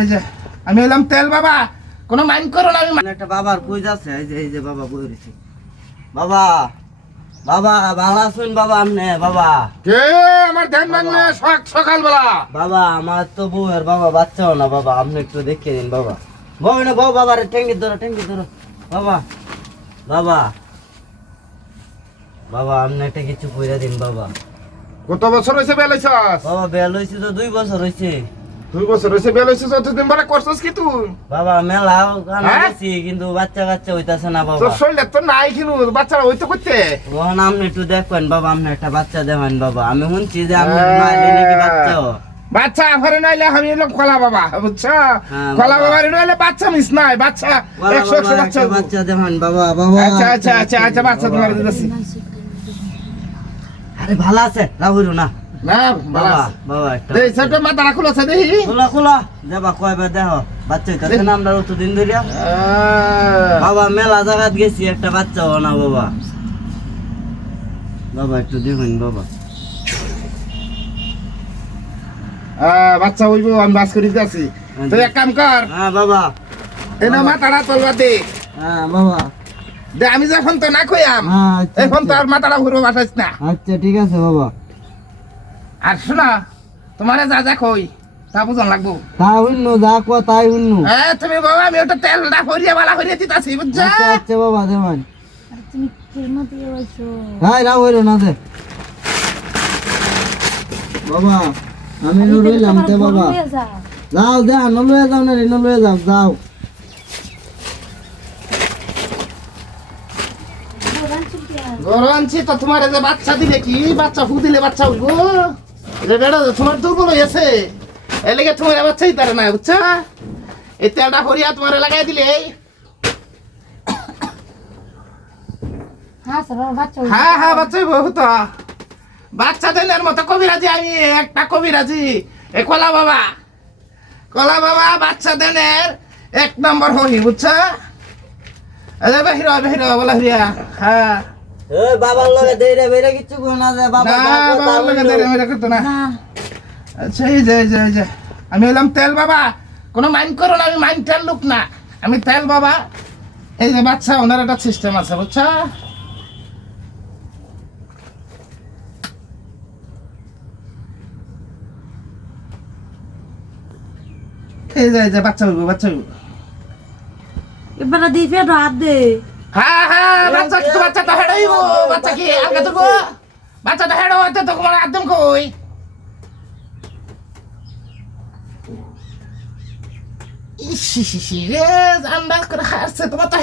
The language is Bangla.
এই যে আমি এলাম তেল বাবা, কোনো মাইন্ড করো না। আমি একটা বাবার কুইজ আছে, এই যে বাবা বই রয়েছে। বাবা বাবা ভালো আছেন বাবা? আপনি বাবা কে আমার ধ্যান ভাঙলে সকালবেলা? বাবা আমার তো বউয়ের বাবা বাচ্চাও না বাবা, আপনি একটু দেখিয়ে দিন বাবা। বউ না বউ, বাবা রে ঠেঙ্গি ধরো বাবা। বাবা বাবা আপনি একটা কিছু কইরা দিন বাবা। কত বছর হয়েছে বেল হইছস? বাবা বেল হয়েছে তো 2 বছর হয়েছে। 2 বছর হয়েছে বেল হইছস? অতদিন পরে করছস কি তুই? বাবা মেলা কানাছি কিন্তু বাচ্চা কাচ্চা হইতাছে না বাবা। তোর শরীরে তো নাই কিনু, বাচ্চারা হইতো করতে। ওখান আপনি একটু দেখবেন বাবা, আপনি একটা বাচ্চা দেবেন বাবা। আমি শুনছি যে আপনি মাইলে নাকি বাচ্চা বাচ্চা ঘরে নাইলে আমি এলাম কলা বাবা, বুঝছো? কলা বাবার নাইলে বাচ্চা মিস নাই, বাচ্চা 100 বাচ্চা বাচ্চা দেবেন বাবা। বাবা আচ্ছা বাচ্চা তোমার দিতেছি। আরে ভালো আছে রাহুল না? না বাবা বাবা বাবা একটা এই ছোট মাথা রাখলো আছে দেখি। খোলা যাবা কয়বার দেখো বাচ্চা হইতাছে না আমরা অতদিন ধরে। বাবা মেলা জায়গাত গেছি, একটা বাচ্চা না বাবা। বাবা একটু দেখুন বাবা। বাচ্চা হইব, আমি বাস করে দিতেছি। তুই এক কাম কর, হ্যাঁ বাবা এনে মাথাটা তোলবা দে। হ্যাঁ বাবা দে আমি যখন তো না কইয়াম এখন তো আর মাথাটা ঘুরবো বাসাইস না। আচ্ছা ঠিক আছে বাবা। আর শোনা, তোমারে যা যা কই তা বুঝন লাগবো। তা হইন যা কো তাই হইন। তুমি বাবা আমি ওটা তেলটা ভরিয়ে বালা ভরিয়ে দিতাছি, বুঝছো? আচ্ছা বাবা দেবেন। তুমি কেন দিয়ে বলছো? হ্যাঁ রাহুল না দে বাবা। আমি রইলাম তে বাবা। যাও নলয়ে যাও না রে, নলয়ে যাও। গরম আনছি তো তোমার যে বাচ্চা দিলে কি বাচ্চা ফু দিলে বাচ্চা হইব? যে বেড়া তোমার দুর্বল হয়েছে এর লেগে তোমার বাচ্চাই তার না, বুঝছো? এই তেলটা ভরিয়া তোমার লাগাই দিলে হ্যাঁ বাচ্চা বহুত বাচ্চা দেনের মতো কবিরাজি। আমি একটা কবিরাজি, এ কলা বাবা বাচ্চা দেনের 1 নম্বর হই, বুঝছো? বাহির বলা হইয়া। হ্যাঁ বাবার লগে দেইরে বেরে কিছু কো না যে বাবা। বাবার লগে দেইরে বেরে করতে না। আচ্ছা এই যে আমি এলাম তেল বাবা, কোনো মাইন্ড করো না। আমি মাইন্ডটার লোক না, আমি তেল বাবা। এই যে বাচ্চা ওনার একটা সিস্টেম আছে, বুঝছো? এই যে বাচ্চা হইব। এবার দিয়ে ফের হাত দে। হ্যাঁ বাচ্চা তো হেড়াইব। বাচ্চা কি আলগা তুলবো? বাচ্চা তো হেড়ো হইতে তো তোমার একদম কই ইসি রে আন্দাজ করে হাসছে। তোমার তো